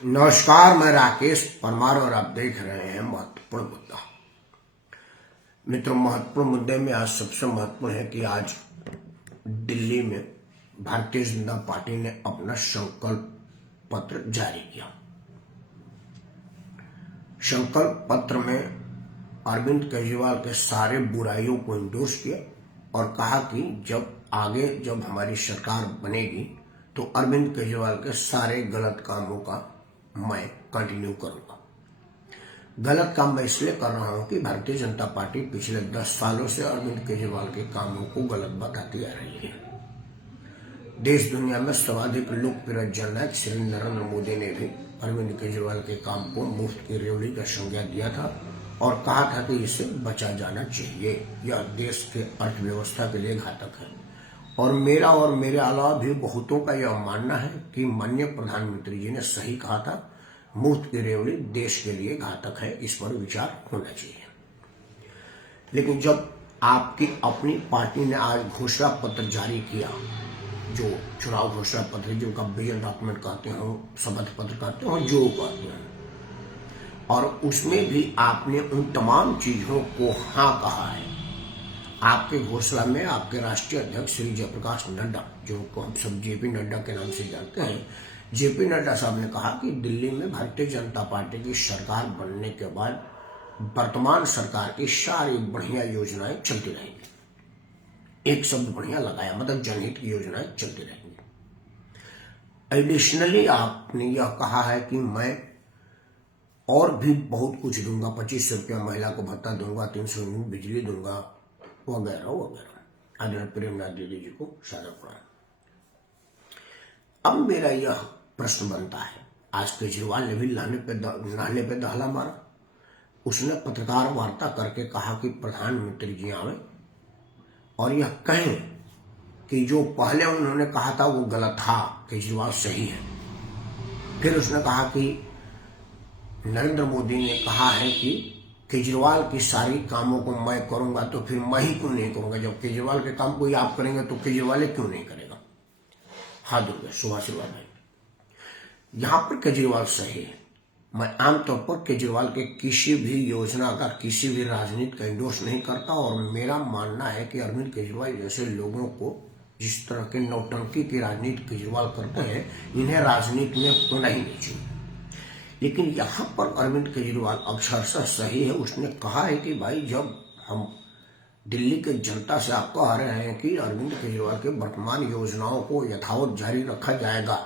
नमस्कार, मैं राकेश परमार और आप देख रहे हैं महत्वपूर्ण मुद्दा। मित्रों, महत्वपूर्ण मुद्दे में आज सबसे महत्वपूर्ण है कि आज दिल्ली में भारतीय जनता पार्टी ने अपना संकल्प पत्र जारी किया। संकल्प पत्र में अरविंद केजरीवाल के सारे बुराइयों को इंडोर्स किया और कहा कि जब हमारी सरकार बनेगी तो अरविंद केजरीवाल के सारे गलत कामों का मैं कंटिन्यू करूंगा। गलत काम मैं इसलिए कर रहा हूं कि भारतीय जनता पार्टी पिछले 10 सालों से अरविंद केजरीवाल के कामों को गलत बताती आ रही है। देश दुनिया में सर्वाधिक लोकप्रिय जननायक श्री नरेंद्र मोदी ने भी अरविंद केजरीवाल के काम को मुफ्त की रेवड़ी का संज्ञा दिया था और कहा था कि इसे बचा जाना चाहिए, यह देश के अर्थव्यवस्था के लिए घातक है। और मेरे अलावा भी बहुतों का यह मानना है कि माननीय प्रधानमंत्री जी ने सही कहा था, मुफ्त की रेवड़ी देश के लिए घातक है, इस पर विचार होना चाहिए। लेकिन जब आपकी अपनी पार्टी ने आज घोषणा पत्र जारी किया, जो चुनाव घोषणा पत्र जिनका विजन डॉक्यूमेंट कहते हो, शपथ पत्र कहते हो, जो कहते हैं, और उसमें भी आपने उन तमाम चीजों को हाँ कहा है। आपके घोषणा में आपके राष्ट्रीय अध्यक्ष श्री जयप्रकाश नड्डा, जो हम सब जेपी नड्डा के नाम से जानते हैं, जेपी नड्डा साहब ने कहा कि दिल्ली में भारतीय जनता पार्टी की सरकार बनने के बाद वर्तमान सरकार की सारी बढ़िया योजनाएं चलती रहेंगी। एक शब्द बढ़िया लगाया, मतलब जनहित की योजनाएं चलती रहेंगी। एडिशनली आपने यह कहा है कि मैं और भी बहुत कुछ दूंगा, 2500 रुपया महिला को भत्ता दूंगा, 300 यूनिट बिजली दूंगा, वगैरह वगैरह। आदरणीय प्रेमनाथ दीदी जी को सादर प्रणाम। अब मेरा यह प्रश्न बनता है, आज केजरीवाल ने भी नाले पे दहला मारा। उसने पत्रकार वार्ता करके कहा कि प्रधानमंत्री जी आवे और यह कहें कि जो पहले उन्होंने कहा था वो गलत था, केजरीवाल सही है। फिर उसने कहा कि नरेंद्र मोदी ने कहा है कि केजरीवाल की सारी कामों को मैं करूंगा, तो फिर मैं ही क्यों नहीं करूंगा? जब केजरीवाल के काम कोई आप करेंगे तो केजरीवाल क्यों नहीं करेगा? हाँ दुर्गा सुभाषिवाल भाई, यहां पर केजरीवाल सही है। मैं आमतौर पर केजरीवाल के किसी भी योजना का, किसी भी राजनीति का इंडोर्स नहीं करता और मेरा मानना है कि अरविंद केजरीवाल जैसे लोगों को जिस तरह के नौटंकी की राजनीति केजरीवाल करते हैं, इन्हें राजनीति में होना ही नहीं चाहिए। लेकिन यहाँ पर अरविंद केजरीवाल अक्षरशः सही है। उसने कहा है कि भाई, जब हम दिल्ली के जनता से आप कह रहे हैं कि अरविंद केजरीवाल के वर्तमान योजनाओं को यथावत जारी रखा जाएगा,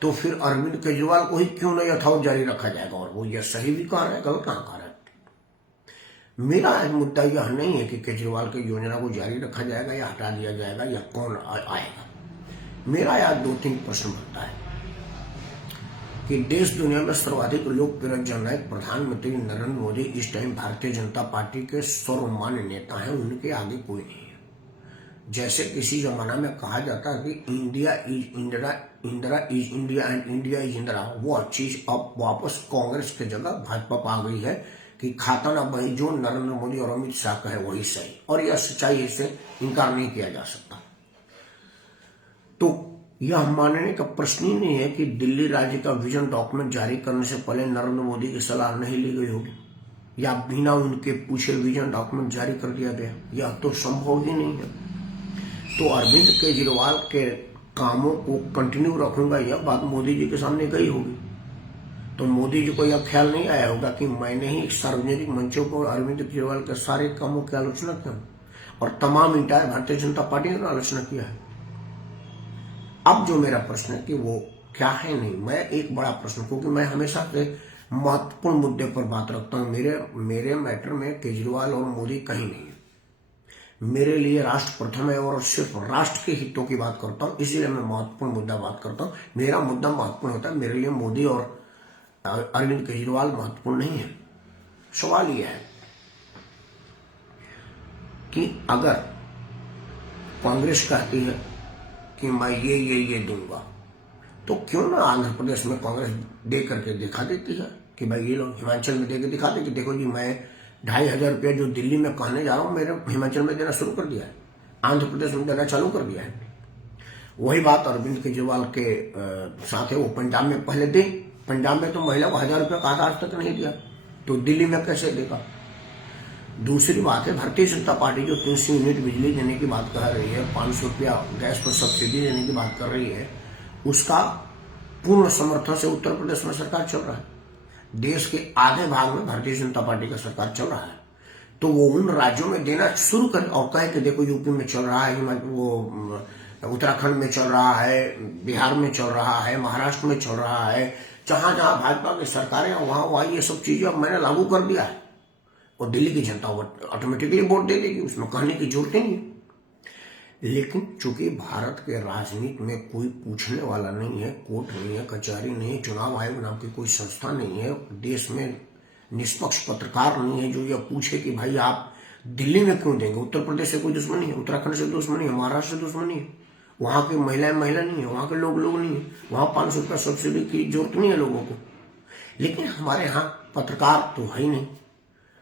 तो फिर अरविंद केजरीवाल को ही क्यों नहीं यथावत जारी रखा जाएगा? और वो यह सही भी कह रहे हैं, गलत कहाँ कह रहे हैं। मेरा मुद्दा यह नहीं है कि केजरीवाल की योजना को जारी रखा जाएगा या हटा दिया जाएगा या कौन आएगा। मेरा यार 2-3 प्रश्न बनता है कि देश दुनिया में सर्वाधिक लोकप्रिय जननायक प्रधानमंत्री नरेंद्र मोदी इस टाइम भारतीय जनता पार्टी के सर्वमान्य नेता हैं, उनके आगे कोई नहीं है। जैसे किसी जमाना में कहा जाता है कि India is Indira, Indira is India and India is Indira, वो चीज अब वापस कांग्रेस की जगह भाजपा पर आ गई है कि खाता ना वही जो नरेंद्र मोदी और अमित शाह का है वही सही, और यह सच्चाई से इनकार नहीं किया जा सकता। तो यह मानने का प्रश्न ही नहीं है कि दिल्ली राज्य का विजन डॉक्यूमेंट जारी करने से पहले नरेंद्र मोदी की सलाह नहीं ली गई होगी या बिना उनके पूछे विजन डॉक्यूमेंट जारी कर दिया गया, यह तो संभव ही नहीं है। तो अरविंद केजरीवाल के कामों को कंटिन्यू रखूंगा, यह बात मोदी जी के सामने गई होगी। तो मोदी जी को यह ख्याल नहीं आया होगा कि मैंने ही सार्वजनिक मंचों पर अरविंद केजरीवाल के सारे कामों की आलोचना की और तमाम इंटायर भारतीय जनता पार्टी ने आलोचना किया है। अब जो मेरा प्रश्न है कि वो क्या है, नहीं, मैं एक बड़ा प्रश्न, क्योंकि मैं हमेशा से महत्वपूर्ण मुद्दे पर बात रखता हूं। मेरे मैटर में केजरीवाल और मोदी कहीं नहीं है। मेरे लिए राष्ट्र प्रथम है और सिर्फ राष्ट्र के हितों की बात करता हूं, इसीलिए मैं महत्वपूर्ण मुद्दा बात करता हूं। मेरा मुद्दा महत्वपूर्ण होता है, मेरे लिए मोदी और अरविंद केजरीवाल महत्वपूर्ण नहीं है। सवाल यह है कि अगर कांग्रेस कहती है कि मैं ये दूंगा, तो क्यों ना आंध्र प्रदेश में कांग्रेस दे करके दिखा देती है कि भाई ये लोग हिमाचल में दे के दिखा दे कि देखो जी, मैं 2500 रुपया जो दिल्ली में कहने जा रहा हूं, मेरे हिमाचल में देना शुरू कर दिया है, आंध्र प्रदेश में देना चालू कर दिया है। वही बात अरविंद केजरीवाल के साथ है, वो पंजाब में पहले दे पंजाब में तो महिला को 1000 रुपये का आज तक नहीं दिया, तो दिल्ली में कैसे देगा। दूसरी बात है, भारतीय जनता पार्टी जो 300 यूनिट बिजली देने की बात कर रही है, 500 रुपया गैस पर सब्सिडी देने की बात कर रही है, उसका पूर्ण समर्थन से उत्तर प्रदेश में सरकार चल रहा है। देश के आधे भाग में भारतीय जनता पार्टी का सरकार चल रहा है, तो वो उन राज्यों में देना शुरू करे और कहे कि देखो यूपी में चल रहा है, वो उत्तराखंड में चल रहा है, बिहार में चल रहा है, महाराष्ट्र में चल रहा है, जहां जहां भाजपा की सरकारें वहां वहां ये सब चीजें अब मैंने लागू कर दिया है, और दिल्ली की जनता ऑटोमेटिकली वोट दे देगी, उसमें कहने की जरूरत ही नहीं है। लेकिन चूंकि भारत के राजनीति में कोई पूछने वाला नहीं है, कोर्ट नहीं है, कचहरी नहीं है, चुनाव आयोग नाम की कोई संस्था नहीं है, देश में निष्पक्ष पत्रकार नहीं है जो यह पूछे कि भाई आप दिल्ली में क्यों देंगे। उत्तर प्रदेश से कोई दुश्मनी है, उत्तराखंड से दुश्मनी है, महाराष्ट्र से दुश्मनी है, वहां की महिला नहीं है, वहां के लोग नहीं है, वहां 500 रुपया सब्सिडी की जरूरत नहीं है लोगों को। लेकिन हमारे यहाँ पत्रकार तो है ही नहीं,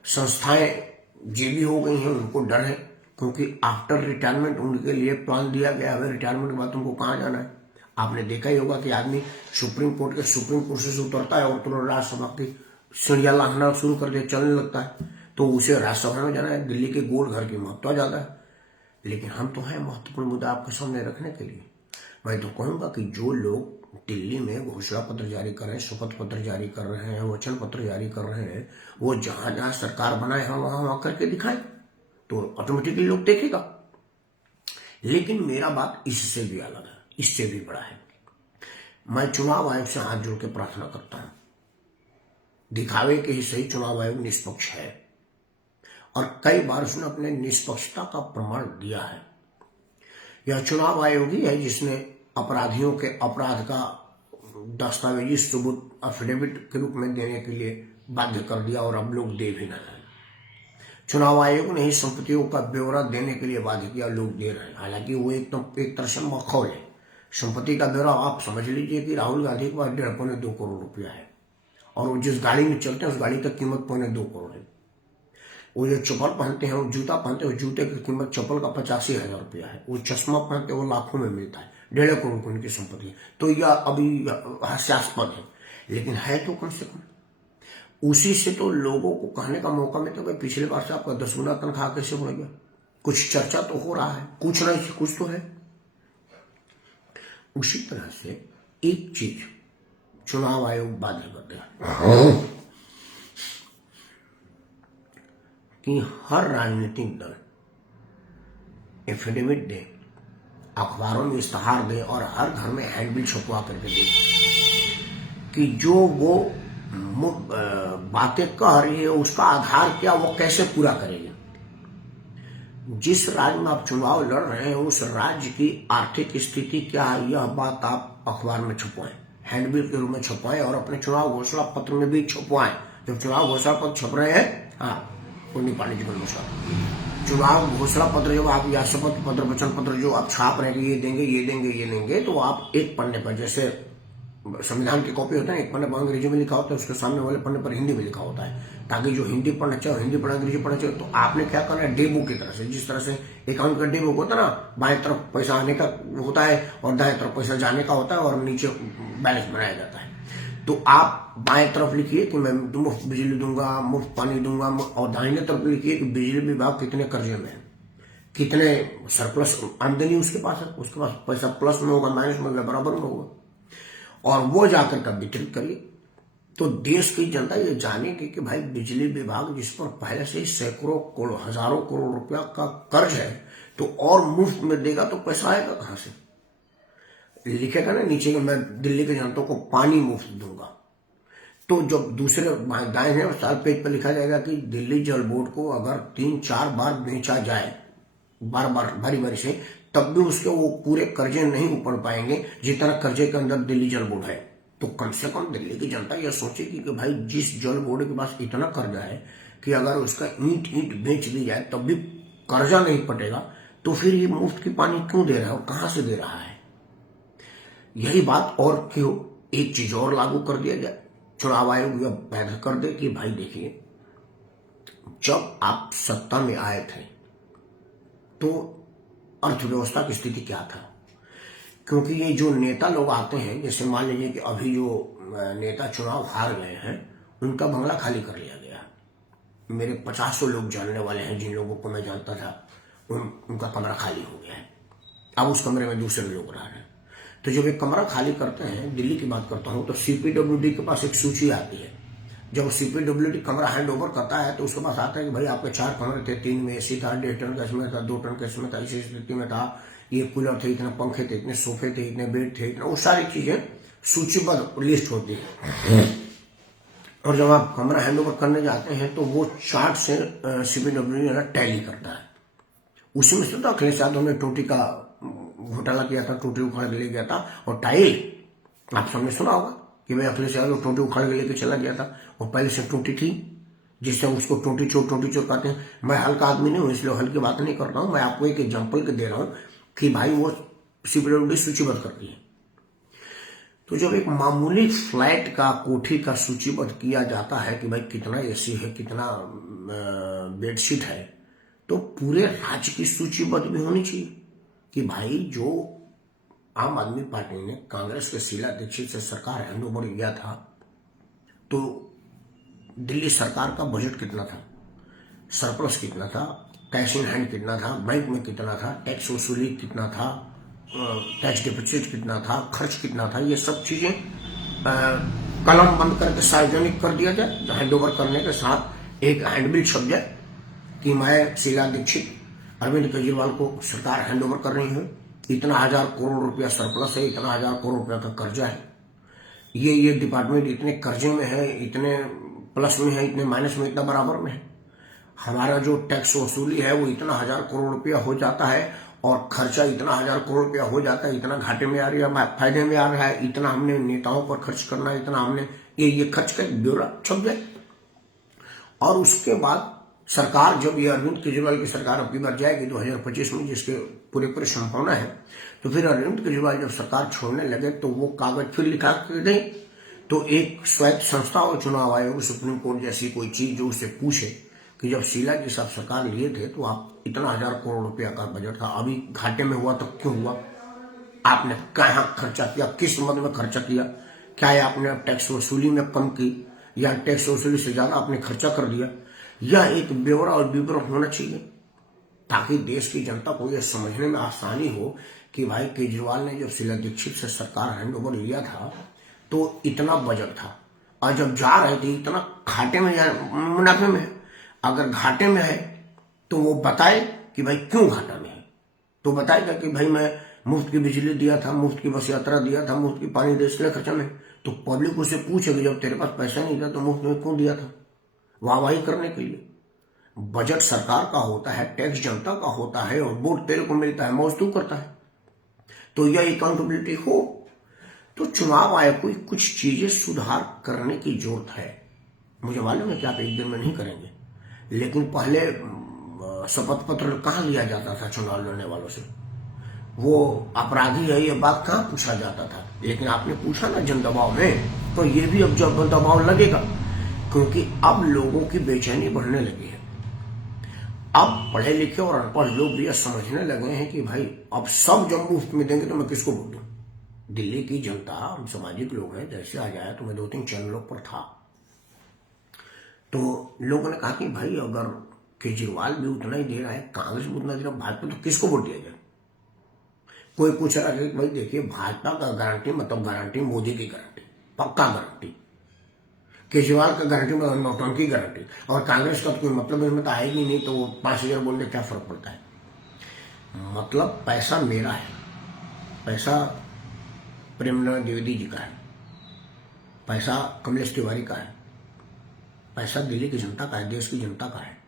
संस्थाएं जेबी हो गई हैं, उनको डर है, क्योंकि आफ्टर रिटायरमेंट उनके लिए प्लान दिया गया है, रिटायरमेंट के बाद उनको कहाँ जाना है। आपने देखा ही होगा कि आदमी सुप्रीम कोर्ट से उतरता है और तुरंत राज्यसभा की सीढ़ियां लांघना शुरू कर दे, चलने लगता है, तो उसे राज्यसभा में जाना है। दिल्ली के गोल घर की महत्व ज्यादा है, लेकिन हम तो हैं महत्वपूर्ण मुद्दा आपके सामने रखने के लिए। मैं तो कहूंगा कि जो लोग दिल्ली में घोषणा पत्र जारी कर रहे हैं, शपथ पत्र जारी कर रहे हैं, वचन पत्र जारी कर रहे हैं, वो जहां जहां सरकार बनाए हम वहां वहां करके दिखाएं, तो ऑटोमेटिकली लोग देखेगा। लेकिन मेरा बात इससे भी अलग है, इससे भी बड़ा है। मैं चुनाव आयोग से हाथ जोड़ के प्रार्थना करता हूं, दिखावे के ही सही चुनाव आयोग निष्पक्ष है, और कई बार उसने अपने निष्पक्षता का प्रमाण दिया है। यह चुनाव आयोग ही है जिसने अपराधियों के अपराध का दस्तावेजी सबूत एफिडेविट के रूप में देने के लिए बाध्य कर दिया, और अब लोग दे भी ना रहे। चुनाव आयोग ने ही संपत्तियों का ब्यौरा देने के लिए बाध्य किया, लोग दे रहे हैं। हालांकि वो एक तरह से मखौल है। संपत्ति का ब्यौरा आप समझ लीजिए कि राहुल गांधी के पास 1.5-2 करोड़ रुपया है, और वो जिस गाड़ी में चलते हैं उस गाड़ी की कीमत 2.25 करोड़ है। वो जो चप्पल पहनते हैं, वो जूता पहनते हैं, जूते की कीमत चप्पल का 85,000 रुपया है। वो चश्मा पहनते हैं, वो लाखों में मिलता है, 1.5 करोड़ की उनकी संपत्ति है। तो यह अभी हास्यास्पद है, लेकिन है तो कम से कम उसी से तो लोगों को कहने का मौका मिलता है, पिछले बार से आपका 10 गुना तनख्वाह कैसे बढ़ गया। कुछ चर्चा तो हो रहा है, कुछ नहीं कुछ तो है। उसी तरह से एक चीज चुनाव आयोग बाध्य कर दिया कि हर राजनीतिक दल एफिडेविट दे, अखबारों में इश्तहार दे, और हर घर में हैंडबिल छपवा करके दे कि जो वो बातें कह रही है उसका आधार क्या, वो कैसे पूरा करेगी। जिस राज्य में आप चुनाव लड़ रहे हैं उस राज्य की आर्थिक स्थिति क्या है, यह बात आप अखबार में छपवाएं, हैंडबिल के रूप में छपवाएं, और अपने चुनाव घोषणा पत्र में भी छपवाएं। जब चुनाव घोषणा पत्र छप रहे हैं, हाँ पुण्य पांडे जी नमस्कार, चुनाव घोषणा पत्र जब आप या शपथ पत्र वचन पत्र जो आप छाप रहे हैं कि ये देंगे ये देंगे ये देंगे, तो आप एक पन्ने पर, जैसे संविधान की कॉपी होता है, एक पन्ने पर अंग्रेजी में लिखा होता है, उसके सामने वाले पन्ने पर हिंदी में लिखा होता है, ताकि जो हिंदी पढ़ना चाहे हिंदी पढ़ा, अंग्रेजी पढ़ना चाहे। तो आपने क्या करना है, डेबो की तरह से, जिस तरह से अकाउंट का डेबो होता है ना, बाएं तरफ पैसा आने का होता है और दाएं तरफ पैसा जाने का होता है, और नीचे बैलेंस बनाया जाता है। तो आप बाएं तरफ लिखिए कि मैं मुफ्त बिजली दूंगा, मुफ्त पानी दूंगा, और दाहिने तरफ लिखिए कि बिजली विभाग कितने कर्जे में है, कितने सरप्लस आमदनी उसके पास है, उसके पास पैसा प्लस में होगा, माइनस में होगा, बराबर में होगा, और वो जाकर का वितरित करिए। तो देश की जनता ये जानेगी कि भाई बिजली विभाग जिस पर पहले से ही सैकड़ों हजारों करोड़ रुपया का कर्ज है, तो और मुफ्त में देगा तो पैसा आएगा कहां से। लिखेगा ना नीचे, मैं दिल्ली के जनता को पानी मुफ्त दूंगा, तो जब दूसरे दाएं है साल पेज पर लिखा जाएगा कि दिल्ली जल बोर्ड को अगर 3-4 बार बेचा जाए, बार बार बारी बारी से, तब भी उसके वो पूरे कर्जे नहीं ऊपर पाएंगे जितना कर्जे के अंदर दिल्ली जल बोर्ड है। तो कम से कम दिल्ली की जनता यह सोचेगी कि भाई जिस जल बोर्ड के पास इतना कर्जा है कि अगर उसका ईंट बेच दी जाए तब भी कर्जा नहीं पटेगा, तो फिर ये मुफ्त की पानी क्यों दे रहा है और कहां से दे रहा है। यही बात और क्यों एक चीज और लागू कर दिया जाए, चुनाव आयोग यह पैदा कर दे कि भाई देखिए, जब आप सत्ता में आए थे तो अर्थव्यवस्था की स्थिति क्या था। क्योंकि ये जो नेता लोग आते हैं, जैसे मान लीजिए कि अभी जो नेता चुनाव हार गए हैं, उनका बंगला खाली कर लिया गया। मेरे 50 लोग जानने वाले हैं, जिन लोगों को मैं जानता था, उनका कमरा खाली हो गया है। अब उस कमरे में दूसरे लोग रह रहे हैं। तो जब एक कमरा खाली करते हैं, दिल्ली की बात करता हूं, तो सीपीडब्ल्यूडी के पास एक सूची आती है। जब सीपीडब्ल्यूडी कमरा हैंड ओवर करता है तो उसके पास आता है कि भाई आपके 4 कमरे थे, 3 में एसी था, 1.5 टन का इसमें था, 2 टन का इसमें था, इसी स्थिति में था, ये कूलर थे, इतने पंखे थे, इतने सोफे थे, इतने बेड थे, इतना, वो सारी चीजें सूचीबद्ध लिस्ट होती है। और जब आप कमरा हैंड ओवर करने जाते हैं तो वो चार्ट से सीपीडब्ल्यूडी टैली करता है। उसी में से तो अखिलेश यादव ने टोटी का घोटाला किया था, टोटी उखाड़ के ले गया था। और टाइल आप सबने सुना होगा कि भाई अखिलेश यादव टोटी उखाड़ के लेके चला गया था, और पहले से टोटी थी, जिससे उसको टोटी चोर कहते हैं। मैं हल्का आदमी नहीं हूं, इसलिए हल्की बात नहीं करता हूं। मैं आपको एक एग्जाम्पल के दे रहा हूं कि भाई वो सीपीडब्ल्यूडी सूचीबद्ध करती है। तो जब एक मामूली फ्लैट का, कोठी का सूचीबद्ध किया जाता है कि भाई कितना एसी है, कितना बेडशीट है, तो पूरे राज्य की सूचीबद्ध भी होनी चाहिए कि भाई जो आम आदमी पार्टी ने कांग्रेस के शीला दीक्षित से सरकार हैंड ओवर किया था, तो दिल्ली सरकार का बजट कितना था, सरप्लस कितना था, कैश इन हैंड कितना था, बैंक में कितना था, टैक्स वसूली कितना था, टैक्स डिफिसिट कितना था, खर्च कितना था, ये सब चीजें कलम बंद करके सार्वजनिक कर दिया जाए। हैंड ओवर करने के साथ एक हैंडबिल छप जाए कि मैं शीला दीक्षित अरविंद केजरीवाल को सरकार हैंड ओवर कर रही है, इतना 1000 करोड़ रुपया सरप्लस है, इतना 1000 करोड़ रुपया का कर्जा है, ये डिपार्टमेंट इतने कर्जे में है, इतने प्लस में है, इतने माइनस में, इतना बराबर में है, हमारा जो टैक्स वसूली है वो इतना 1000 करोड़ रुपया हो जाता है, और खर्चा इतना 1000 करोड़ रुपया हो जाता है, इतना घाटे में आ रही है, फायदे में आ रहा है, इतना हमने नेताओं पर खर्च करना है, इतना हमने ये खर्च का ब्यौरा छप जाए। और उसके बाद सरकार, जब ये अरविंद केजरीवाल की सरकार अब की बार जाएगी 2025 में, जिसके पूरे संभावना है, तो फिर अरविंद केजरीवाल जब सरकार छोड़ने लगे तो वो कागज फिर लिखा के दें, तो एक स्वायत्त संस्था और चुनाव आयोग, सुप्रीम कोर्ट जैसी कोई चीज जो उससे पूछे कि जब शीला जी साहब सरकार लिए थे तो आप इतना 1000 करोड़ रुपया का बजट था, अभी घाटे में हुआ तो क्यों हुआ, आपने कहाँ खर्चा किया, किस मद में खर्चा किया, क्या आपने टैक्स वसूली में कम की, या टैक्स वसूली से ज्यादा आपने खर्चा कर दिया। यह एक ब्यौरा और विवरण होना चाहिए, ताकि देश की जनता को यह समझने में आसानी हो कि भाई केजरीवाल ने जब शीला दीक्षित से सरकार हैंड ओवर लिया था तो इतना बजट था, और जब जा रहे थे इतना घाटे में या मुनाफे में है। अगर घाटे में है तो वो बताए कि भाई क्यों घाटा में है, तो बताएगा कि भाई मैं मुफ्त की बिजली दिया था, मुफ्त की बस यात्रा दिया था, मुफ्त की पानी दे, इसलिए खर्चा में। तो पब्लिक उसे पूछेगी जब तेरे पास पैसा नहीं था तो मुफ्त में क्यों दिया था, वाहवाही करने के लिए। बजट सरकार का होता है, टैक्स जनता का होता है, और वोट तेरे को मिलता है, मौज तू करता है। तो यह अकाउंटेबिलिटी हो तो चुनाव आयोग को कुछ चीजें सुधार करने की जरूरत है। मुझे मालूम है कि आप एक दिन में नहीं करेंगे, लेकिन पहले शपथ पत्र कहाँ लिया जाता था चुनाव लड़ने वालों से, वो अपराधी है ये बात कहाँ पूछा जाता था, लेकिन आपने पूछा ना जन दबाव में, तो ये भी अब जब दबाव लगेगा, क्योंकि अब लोगों की बेचैनी बढ़ने लगी है। अब पढ़े लिखे और अनपढ़ लोग भी यह समझने लगे हैं कि भाई अब सब जब मुफ्त में देंगे तो मैं किसको वोट दूं। दिल्ली की जनता, हम सामाजिक लोग हैं, जैसे आ जाए तो मैं 2-3 चैनलों पर था, तो लोगों ने कहा कि भाई अगर केजरीवाल भी उतना ही दे रहा है, कांग्रेस भी उतना दे रहा है, भाजपा तो किसको वोट दिया जाए। कोई पूछ रहा है कि भाई देखिए भाजपा का गारंटी मतलब गारंटी मोदी की गारंटी, पक्का गारंटी, केजरीवाल का गारंटी मतलब नौटंकी गारंटी, और कांग्रेस का तो कोई मतलब इसमें तो आएगी नहीं, तो 5000 बोलने क्या फर्क पड़ता है। मतलब पैसा मेरा है, पैसा प्रेमनंदन द्विवेदी जी का है, पैसा कमलेश तिवारी का है, पैसा दिल्ली की जनता का है, देश की जनता का है।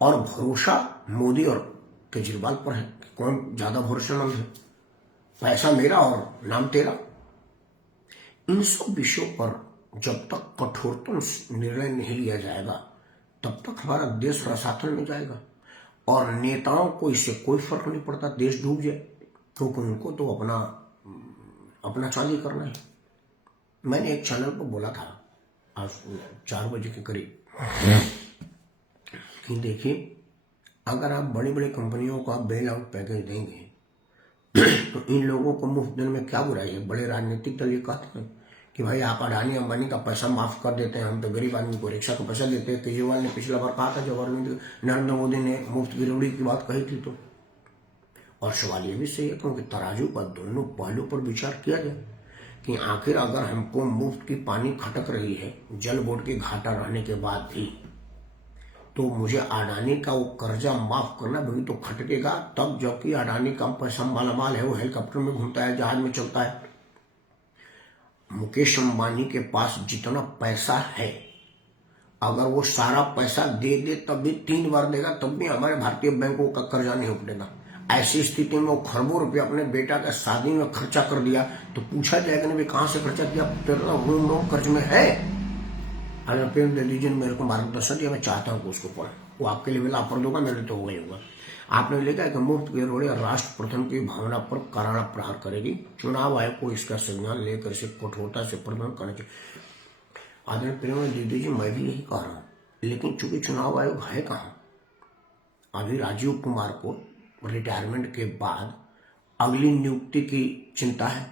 और भरोसा मोदी और केजरीवाल पर है कि कौन ज्यादा भरोसेमंद है, पैसा मेरा और नाम तेरा। इन सब विषयों पर जब तक कठोरतम निर्णय नहीं लिया जाएगा तब तक हमारा देश रसातल में जाएगा, और नेताओं को इससे कोई फर्क नहीं पड़ता देश डूब जाए, क्योंकि उनको तो अपना चाल ही करना है। मैंने एक चैनल पर बोला था आज 4 बजे के करीब कि देखिए, अगर आप बड़ी बड़ी कंपनियों को आप बेल आउट पैकेज देंगे तो इन लोगों को मुफ्त देने में क्या बुराई है? बड़े राजनीतिक दल ये कहते हैं कि भाई आप अडानी अंबानी का पैसा माफ कर देते हैं, हम तो गरीब आदमी को रिक्शा का पैसा देते हैं। केजरीवाल ने पिछला बार कहा था जब नरेंद्र मोदी ने मुफ्त की रेवड़ी की बात कही थी तो। और सवाल ये भी सही है क्योंकि तराजू पर दोनों पहलू पर विचार किया जाए कि आखिर अगर हमको मुफ्त की पानी खटक रही है जल बोर्ड के घाटा रहने के बाद भी, तो मुझे अडानी का वो कर्जा माफ करना भी तो खटकेगा तब, जबकि अडानी का पैसा मालामाल है, वो हेलीकॉप्टर में घूमता है, जहाज में चलता है। मुकेश अंबानी के पास जितना पैसा है, अगर वो सारा पैसा दे दे तब भी 3 बार देगा तब भी हमारे भारतीय बैंकों का कर्जा नहीं उपड़ेगा। ऐसी स्थिति में वो खरबों रुपया अपने बेटा का शादी में खर्चा कर दिया तो पूछा जाएगा नहीं कहां से खर्चा किया, तेरा लोग कर्ज में है। अगर पेड़ दे दीजिए मेरे को मार्गदर्शन दिया, मैं चाहता हूँ कि उसको पढ़े, वो आपके लिए मिला पर दूंगा, मेरे तो हो गई होगा। आपने लिखा है कि मुफ्त की रेवड़ी राष्ट्र प्रथम की भावना पर करारा प्रहार करेगी, चुनाव आयोग को इसका संज्ञान लेकर इसे कठोरता से प्रबंधन करना चाहिए। आदरणीय प्रेम दीदी जी, मैं भी यही कह रहा हूँ, लेकिन चूंकि चुनाव आयोग है कहाँ? अभी राजीव कुमार को रिटायरमेंट के बाद अगली नियुक्ति की चिंता है।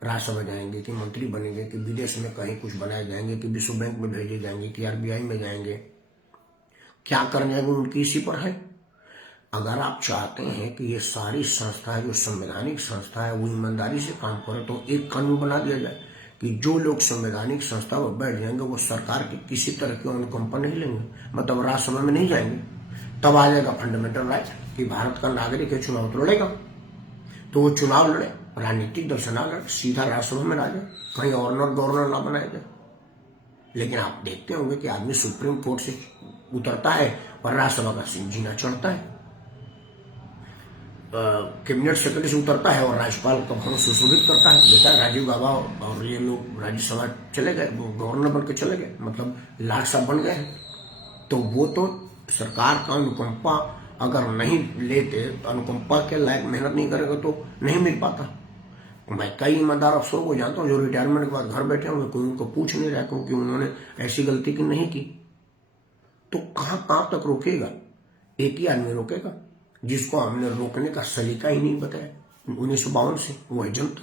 राज्यसभा जाएंगे कि मंत्री बनेंगे कि विदेश में कहीं कुछ बनाए जाएंगे कि विश्व बैंक में भेजे जाएंगे कि आरबीआई में जाएंगे, क्या करने जाएंगे उनकी इसी पर है। अगर आप चाहते हैं कि ये सारी संस्थाएं जो संवैधानिक संस्था है वो ईमानदारी से काम करे तो एक कानून बना दिया जाए कि जो लोग संवैधानिक संस्था पर बैठ जाएंगे वो सरकार की किसी तरह की अनुकंपा नहीं लेंगे, मतलब राज्यसभा में नहीं जाएंगे। तब आ जाएगा फंडामेंटल राइट कि भारत का नागरिक है, चुनाव तो लड़ेगा, तो वो चुनाव लड़े, राजनीतिक दल से ना लड़े, सीधा राज्यसभा में आ जाए, कहीं ऑनर गवर्नर ना बनाया जाए। लेकिन आप देखते होंगे कि आदमी सुप्रीम कोर्ट से उतरता है और राज्यसभा का जीना चढ़ता है, कैबिनेट सेक्रेटरी से उतरता है और राज्यपाल का भवन सुशोभित करता है। देखा राजीव गाबा और ये लोग राज्यसभा चले गए, वो गवर्नर बन के चले गए, मतलब लाट साहब बन गए। तो वो तो सरकार का अनुकंपा अगर नहीं लेते, अनुकंपा के लायक मेहनत नहीं करेगा तो नहीं मिल पाता। मैं कई ईमानदार अफसरों को जानता हूँ जो रिटायरमेंट के बाद घर बैठे होंगे, कोई उनको पूछ नहीं रहा क्योंकि उन्होंने ऐसी गलती की नहीं की। तो कहाँ तक रोकेगा? एक ही आदमी रोकेगा जिसको हमने रोकने का सलीका ही नहीं बताया 1952 से, वो है जनता।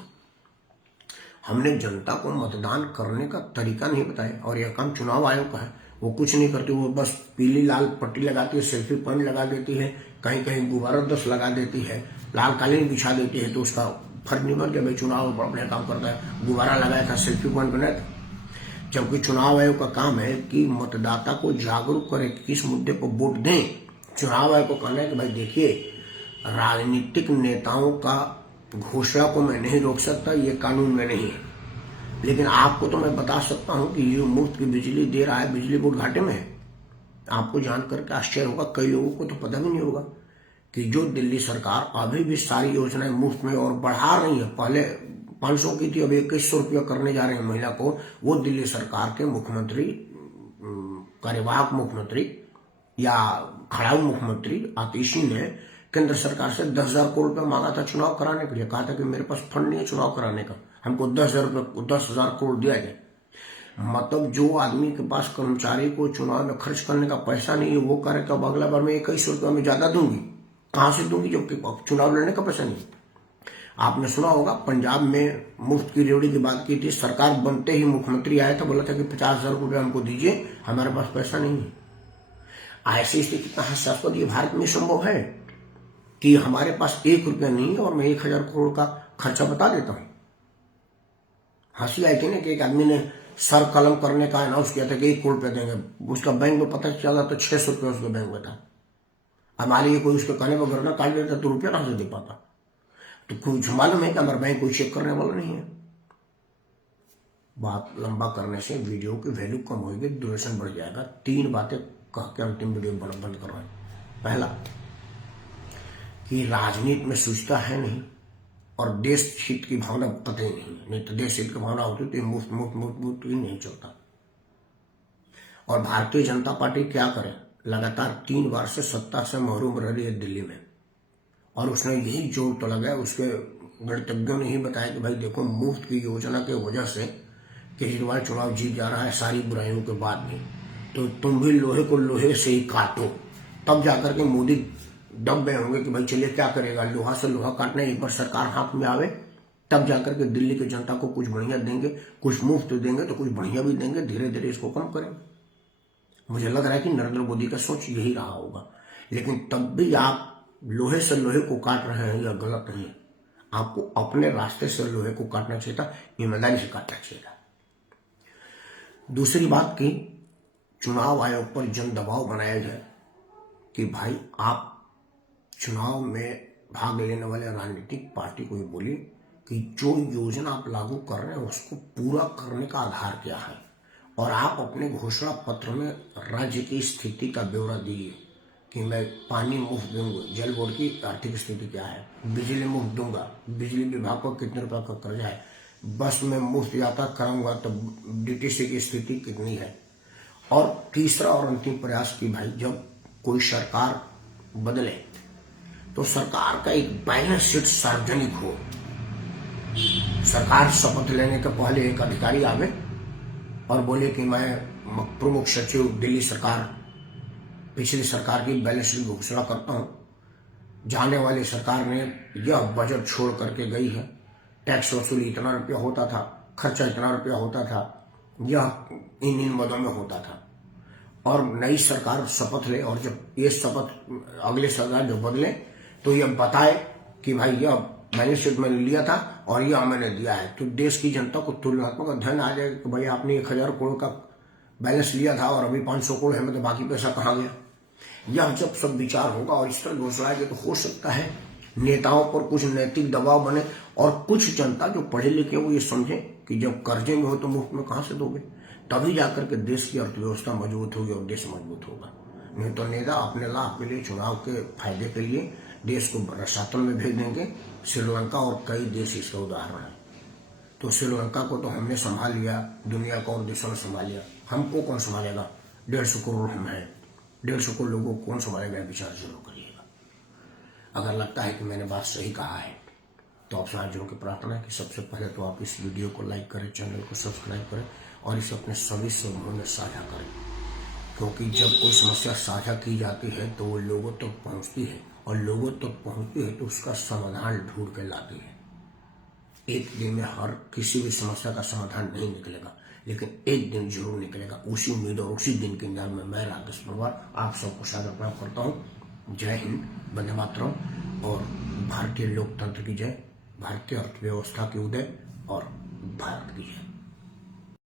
हमने जनता को मतदान करने का तरीका नहीं बताया और यह काम चुनाव आयोग का है। वो कुछ नहीं करती, वो बस पीली लाल पट्टी लगाती है, सेल्फी पॉइंट लगा देती है, कहीं कहीं गुब्बारा 10 लगा देती है, लाल कालीन बिछा देती है, तो उसका फर्क नहीं बनता भाई चुनाव अपने काम करता है, गुब्बारा लगाया था, सेल्फी पॉइंट बनाया था। जबकि चुनाव आयोग का काम है कि मतदाता को जागरूक करे कि किस मुद्दे पर वोट दें। चुनाव आयोग को कहना है कि भाई देखिए, राजनीतिक नेताओं का घोषणा को मैं नहीं रोक सकता, ये कानून में नहीं है, लेकिन आपको तो मैं बता सकता हूं कि ये मुफ्त की बिजली दे रहा है, बिजली बोर्ड घाटे में है। आपको जानकर के आश्चर्य होगा, कई लोगों को तो पता भी नहीं होगा कि जो दिल्ली सरकार अभी भी सारी योजनाएं मुफ्त में और बढ़ा रही है, पहले 500 की थी, अब 2100 रुपया करने जा रहे हैं महिला को, वो दिल्ली सरकार के मुख्यमंत्री, कार्यवाहक मुख्यमंत्री या खड़ाऊ मुख्यमंत्री आतिशी ने केंद्र सरकार से 10,000 करोड़ रुपया मांगा था चुनाव कराने के लिए। कहा था कि मेरे पास फंड नहीं है चुनाव कराने का, हमको 10,000 करोड़ दिया जाए। मतलब जो आदमी के पास कर्मचारी को चुनाव में खर्च करने का पैसा नहीं है, वो करे तो अब अगला बार मैं 2100 रुपया में ज्यादा दूंगी, कहां से दूंगी जबकि चुनाव लड़ने का पैसा नहीं। आपने सुना होगा पंजाब में मुफ्त की रेवड़ी की बात की थी, सरकार बनते ही मुख्यमंत्री आया था, बोला था कि 50,000 रुपया हमको दीजिए, हमारे पास पैसा नहीं है। ऐसी स्थिति कितना हास्यास्पद, ये भारत में संभव है कि हमारे पास 1 रुपया नहीं है और मैं 1,000 करोड़ का खर्चा बता देता हूं। हंसी आई थी ना कि एक आदमी ने सर कलम करने का अनाउंस किया था कि 1 करोड़ रुपया देंगे, उसका बैंक में पता चला तो 600 रुपया उसके बैंक में था। हमारे लिए कोई उसके कहने पर गर्दन काट देता तो रुपया कहां से दे पाता। तो कुछ मालूम है कि हमारा बैंक कोई चेक करने वाला नहीं है। बात लंबा करने से वीडियो की वैल्यू कम होगी, ड्यूरेशन बढ़ जाएगा। 3 बातें कह के अंतिम वीडियो बंद कर रहे हैं। पहला कि राजनीति में सूझता है नहीं और देश हित की भावना कतई नहीं तो देश हित की भावना होती तो मुफ्त ही नहीं चलता। और भारतीय जनता पार्टी क्या करे, लगातार 3 बार से सत्ता से महरूम रह रही है दिल्ली में, और उसने यही जोर तो लगाया, उसके गणितज्ञों ने ही बताया कि भाई देखो मुफ्त की योजना की वजह से केजरीवाल चुनाव जीत जा रहा है सारी बुराइयों के बाद भी, तो तुम भी लोहे को लोहे से ही काटो, तब जाकर के मोदी दब गए होंगे कि भाई चलिए क्या करेगा, लोहा से लोहा काटना, एक बार सरकार हाथ में आवे तब जाकर के दिल्ली की जनता को कुछ बढ़िया देंगे, कुछ मुफ्त देंगे तो कुछ बढ़िया भी देंगे, धीरे धीरे इसको कम करेंगे। मुझे लग रहा है कि नरेंद्र मोदी का सोच यही रहा होगा। लेकिन तब भी आप लोहे से लोहे को काट रहे हैं, यह गलत नहीं है। आपको अपने रास्ते से लोहे को काटना चाहिए था, ईमानदारी से काटना चाहिए था। दूसरी बात की चुनाव आयोग पर जन दबाव बनाया जाए कि भाई आप चुनाव में भाग लेने वाले राजनीतिक पार्टी को ये बोलिए कि जो योजना आप लागू कर रहे हैं उसको पूरा करने का आधार क्या है, और आप अपने घोषणा पत्र में राज्य की स्थिति का ब्यौरा दीजिए कि मैं पानी मुफ्त दूंगा, जल बोर्ड की आर्थिक स्थिति क्या है, बिजली मुफ्त दूंगा, बिजली विभाग को कितने रुपए का कर्जा है, बस में मुफ्त यात्रा कराऊंगा तो डीटीसी की स्थिति कितनी है। और तीसरा और अंतिम प्रयास कि भाई जब कोई सरकार बदले तो सरकार का एक बैलेंस शीट सार्वजनिक हो। सरकार शपथ लेने के पहले एक अधिकारी आवे और बोले कि मैं प्रमुख सचिव दिल्ली सरकार पिछली सरकार की बैलेंस शीट घोषणा करता हूं, जाने वाली सरकार ने यह बजट छोड़ करके गई है, टैक्स वसूली इतना रुपया होता था, खर्चा इतना रुपया होता था, यह इन मदों में होता था। और नई सरकार शपथ ले और जब ये शपथ अगले सरकार जो बदले तो यह बताए कि भाई यह बैलेंस शीट मैंने लिया था और यह मैंने दिया है, तो देश की जनता को तुलनात्मक अध्ययन आ जाएगा कि भाई आपने 1000 करोड़ का बैलेंस लिया था और अभी 500 करोड़ है, मतलब बाकी पैसा कहाँ गया। यह जब सब विचार होगा और इस तरह घोषणा तो हो सकता है नेताओं पर कुछ नैतिक दबाव बने और कुछ जनता जो पढ़े लिखे वो ये समझे कि जब कर्जे में हो तो मुफ्त में कहां से दोगे, तभी जाकर के देश की अर्थव्यवस्था मजबूत होगी और देश मजबूत होगा। नहीं तो नेता अपने लाभ के लिए, चुनाव के फायदे के लिए देश को रसातल में भेज देंगे। श्रीलंका और कई देश इसका उदाहरण है। तो श्रीलंका को तो हमने संभाल लिया, दुनिया को और देशों ने संभाल लिया, हमको कौन संभालेगा? 150 करोड़ हम हैं, 150 करोड़ लोगों को कौन संभालेगा? विचार जरूर करिएगा। अगर लगता है कि मैंने बात सही कहा है तो आपसे हाथ जोड़ के प्रार्थना है कि सबसे पहले तो आप इस वीडियो को लाइक करें, चैनल को सब्सक्राइब करें और इसे अपने सभी समूहों में साझा करें, क्योंकि जब कोई समस्या साझा की जाती है तो वो लोगों तक पहुंचती है और लोगों तक पहुंचती है तो उसका समाधान ढूंढ के लाती है। एक दिन में हर किसी भी समस्या का समाधान नहीं निकलेगा, लेकिन एक दिन जरूर निकलेगा। उसी उम्मीद और उसी दिन के इंतजार में मैं राकेश परवार आप सबको स्वागत प्रणाम करता हूँ। जय हिंद, वंदे मातरम और भारतीय लोकतंत्र की जय, भारतीय अर्थव्यवस्था की उदय और भारत की जय।